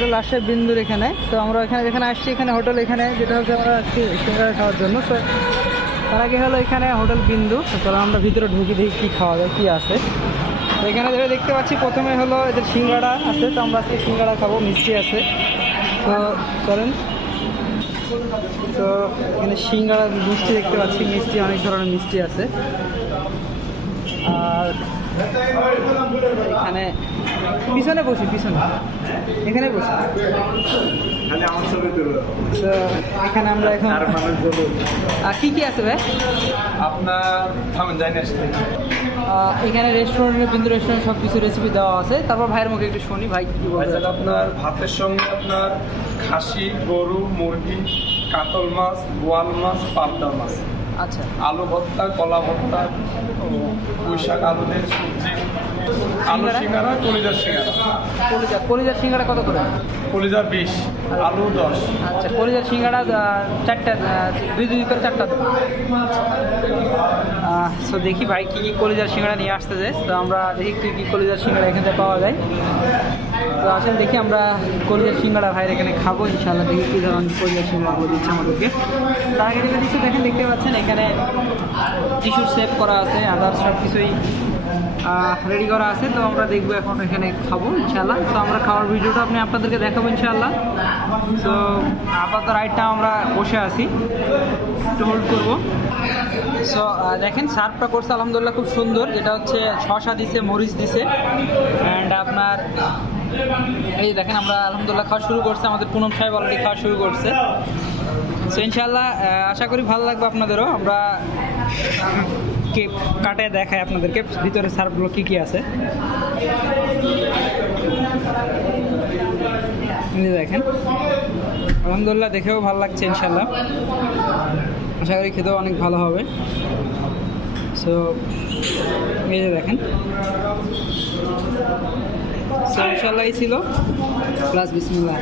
Hotel Rajshahi বিন্দুর এখানে। তো আমরা এখানে যেখানে আসছি, এখানে হোটেল এখানে, যেটা হচ্ছে আমরা আসছি সিঙ্গারা খাওয়ার জন্য। তো তার আগে হলো এখানে হোটেল বিন্দু। তো চলো আমরা ভিতরে ঢুকি, দেখি কী খাওয়া যায়, কী আছে। তো এখানে যেটা দেখতে পাচ্ছি, প্রথমে হলো এদের সিঙ্গাড়া আছে। তো আমরা আজকে সিঙ্গাড়া খাব, মিষ্টি আছে। তো চলেন। তো এখানে সিঙ্গাড়া মিষ্টি দেখতে পাচ্ছি। মিষ্টি, অনেক ধরনের মিষ্টি আছে। আর এখানে পিছনে বসি পিছনে। এখানে বসি। তো এখানে আমরা এখন আর মানুষ আর কি কি আছে ভাই? আপনার থামেন যাই না এখানে রেস্টুরেন্টে বিন্দু রেস্টুরেন্ট সব কিছু রেসিপি দেওয়া আছে। তারপর ভাইয়ের মুখে একটু শুনি ভাই কি বলছে ভাইজান আপনার ভাতের সঙ্গে আপনার খাসি গরু মুরগি কাতল মাছ বোয়াল মাছ পাবদা মাছ। আচ্ছা। আলু ভর্তা কলা ভর্তা আলু দিয়ে সবজি আলু সিঙ্গারা? সিঙ্গারা কলিজার সিঙ্গারা। কলিজা কলিজার সিঙ্গাড়া কত করে? কলিজা বিশ আলু দশ। আচ্ছা কলিজার সিঙ্গাড়া চারটা দুই দুই করে চারটা সো দেখি ভাই কী কী কলিজার সিঙ্গারা নিয়ে আসতে যায় তো আমরা দেখি কী কি কলিজার সিঙ্গারা এখানে থেকে পাওয়া যায়। তো আসলে দেখি আমরা কলিজার সিঙ্গাড়া ভাইয়ের এখানে খাব ইনশাল্লাহ দেখি কী ধরনের কলিজার সিঙ্গাড়াগুলো দিচ্ছে আমাদেরকে। তার আগে যেটা দিচ্ছে দেখেন, দেখতে পাচ্ছেন, এখানে টিস্যুর সেভ করা আছে আদার সব কিছুই রেডি করা আছে। তো আমরা দেখব এখন এখানে খাব ইনশাল্লাহ তো আমরা খাওয়ার ভিডিওটা আপনি আপনাদেরকে দেখাবো ইনশাল্লাহ তো আপাতত রাইডটা আমরা বসে আছি, একটু হোল্ড করব। সো দেখেন, সার্ভটা করছে, আলহামদুলিল্লাহ, খুব সুন্দর। যেটা হচ্ছে শশা দিছে, মরিচ দিছে। অ্যান্ড আপনার এই দেখেন, আমরা আলহামদুলিল্লাহ খাওয়া শুরু করছে। আমাদের পুনম সাহেব অলরেডি খাওয়া শুরু করছে। সো ইনশাল্লাহ আশা করি ভালো লাগবে আপনাদেরও। আমরা কেক কাটে দেখাই আপনাদেরকে ভিতরে সার্ভগুলো কী কী আছে? দেখেন, আলহামদুলিল্লাহ দেখেও ভালো লাগছে ইনশাল্লাহ আশা করি খেতেও অনেক ভালো হবে। সো এই যে দেখেন। সো ইনশাল্লাহ এই ছিল। প্লাস বিসমিল্লাহ।